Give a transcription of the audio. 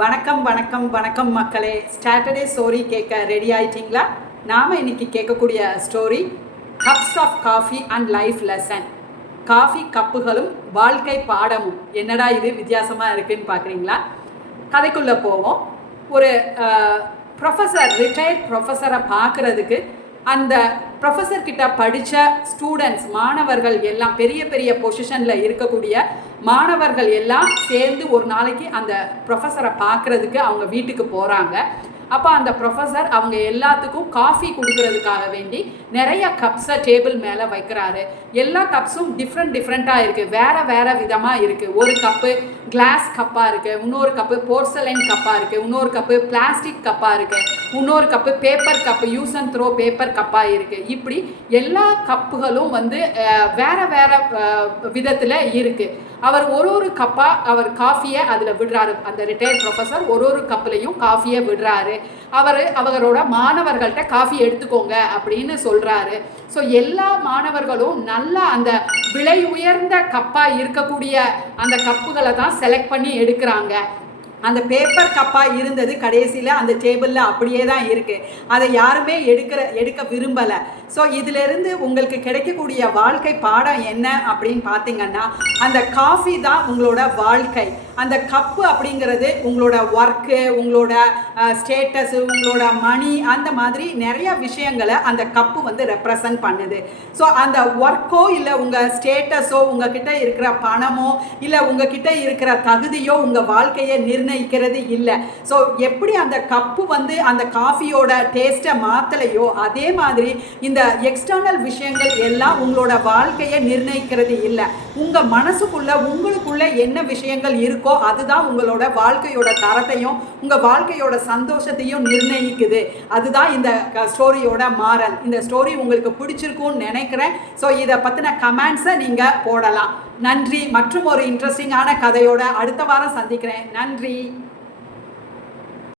வணக்கம் வணக்கம் வணக்கம் மக்களே. சாட்டர்டே ஸ்டோரி கேட்க ரெடி ஆயிட்டீங்களா? நாம் இன்னைக்கு கேட்கக்கூடிய story cups of coffee and life lesson. Coffee கப்புகளும் வாழ்க்கை பாடமும். என்னடா இது வித்தியாசமாக இருக்குன்னு பார்க்குறீங்களா? கதைக்குள்ளே போவோம். ஒரு ப்ரொஃபஸர், ரிட்டையர்ட் ப்ரொஃபஸரை பார்க்குறதுக்கு அந்த ப்ரொஃபஸர் கிட்ட படித்த ஸ்டூடெண்ட்ஸ், மாணவர்கள் எல்லாம், பெரிய பெரிய பொசிஷனில் இருக்கக்கூடிய மாணவர்கள் எல்லாம் சேர்ந்து ஒரு நாளைக்கு அந்த ப்ரொஃபஸரை பார்க்குறதுக்கு அவங்க வீட்டுக்கு போகிறாங்க. அப்போ அந்த ப்ரொஃபஸர் அவங்க எல்லாத்துக்கும் காஃபி கொடுக்கறதுக்காக வேண்டி நிறைய கப்ஸை டேபிள் மேலே வைக்கிறாரு. எல்லா கப்ஸும் டிஃப்ரெண்ட்டாக இருக்குது, வேறு விதமாக இருக்குது. ஒரு கப்பு கிளாஸ் கப்பாக இருக்குது, இன்னொரு கப்பு போர்சலைன் கப்பாக இருக்குது, இன்னொரு கப்பு பிளாஸ்டிக் கப்பாக இருக்குது, இன்னொரு cup paper cup, use and throw paper கப்பாக இருக்குது. இப்படி எல்லா கப்புகளும் வந்து வேறு விதத்தில் இருக்குது. அவர் ஒரு கப்பாக அவர் காஃபியை அதில் விடுறாரு. அந்த ரிட்டையர்ட் ப்ரொஃபஸர் ஒரு கப்புலையும் காஃபியை விடுறாரு. அவரோட மாணவர்கள்ட்ட காஃபி எடுத்துக்கோங்க அப்படின்னு சொல்கிறாரு. ஸோ எல்லா மாணவர்களும் நல்லா அந்த விலை உயர்ந்த கப்பாக இருக்கக்கூடிய அந்த கப்புகளை தான் செலக்ட் பண்ணி எடுக்கிறாங்க. அந்த பேப்பர் கப்பாக இருந்தது கடைசியில் அந்த டேபிளில் அப்படியே தான் இருக்குது. அதை யாருமே எடுக்க விரும்பலை. ஸோ இதிலிருந்து உங்களுக்கு கிடைக்கக்கூடிய வாழ்க்கை பாடம் என்ன அப்படின்னு பார்த்தீங்கன்னா, அந்த காஃபி தான் உங்களோட வாழ்க்கை. அந்த கப்பு அப்படிங்கிறது உங்களோட ஒர்க்கு, உங்களோட ஸ்டேட்டஸு, உங்களோட மணி, அந்த மாதிரி நிறைய விஷயங்களை அந்த கப்பு வந்து ரெப்ரசன்ட் பண்ணுது. ஸோ அந்த ஒர்க்கோ இல்லை உங்கள் ஸ்டேட்டஸோ, உங்ககிட்ட இருக்கிற பணமோ இல்லை உங்ககிட்ட இருக்கிற தகுதியோ உங்கள் வாழ்க்கையை நிர்ணயிக்கிறது இல்லை. ஸோ எப்படி அந்த கப்பு வந்து அந்த காஃபியோட டேஸ்ட்டை மாற்றலையோ, அதே மாதிரி இந்த எக்ஸ்டர்னல் விஷயங்கள் எல்லாம் உங்களோட வாழ்க்கையை நிர்ணயிக்கிறது இல்லை. உங்கள் மனசுக்குள்ள உங்களுக்குள்ள என்ன விஷயங்கள் இருக்கோ அதுதான் உங்களோட வாழ்க்கையோட தரத்தையும் உங்கள் வாழ்க்கையோட சந்தோஷத்தையும் நிர்ணயிக்குது. அதுதான் இந்த ஸ்டோரியோட மாரல். இந்த ஸ்டோரி உங்களுக்கு பிடிச்சிருக்கும்னு நினைக்கிறேன். ஸோ இதை பற்றின கமெண்ட்ஸை நீங்கள் போடலாம். நன்றி. மற்றும் ஒரு இன்ட்ரெஸ்டிங்கான கதையோட அடுத்த வாரம் சந்திக்கிறேன். நன்றி.